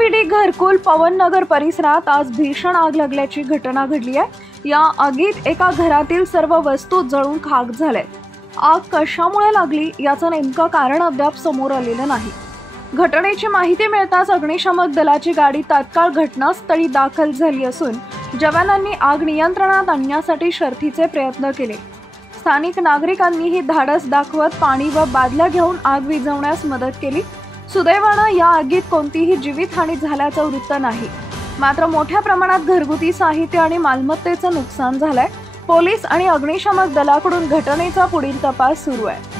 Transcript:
विडी घरकुल पवननगर परिसरात आज भीषण आग लागल्याची घटना घडली आहे। या आगीत एका घरातील सर्व वस्तू जळून खाक झाल्या। आग कशामुळे लागली याचं नेमकं कारण अद्याप समोर आलेलं नाही। घटनेची माहिती मिळताच अग्निशमक दलाची गाडी तात्काळ घटनास्थळी दाखल झाली असून जवानांनी आग नियंत्रणात आणण्यासाठी शर्थीचे प्रयत्न केले। स्थानिक नागरिकांनीही धाडस दाखवत पाणी व बादल्या घेऊन आग विझवण्यास मदत केली। सुदैवानं या आगीत कोणतीही जीवितहानी झाल्याचं वृत्त नाही, मात्र मोठ्या प्रमाणात घरगुती साहित्य आणि मालमत्तेचं नुकसान झालंय। पोलीस आणि अग्निशमक दलाकडून घटनेचा पुढील तपास सुरू आहे।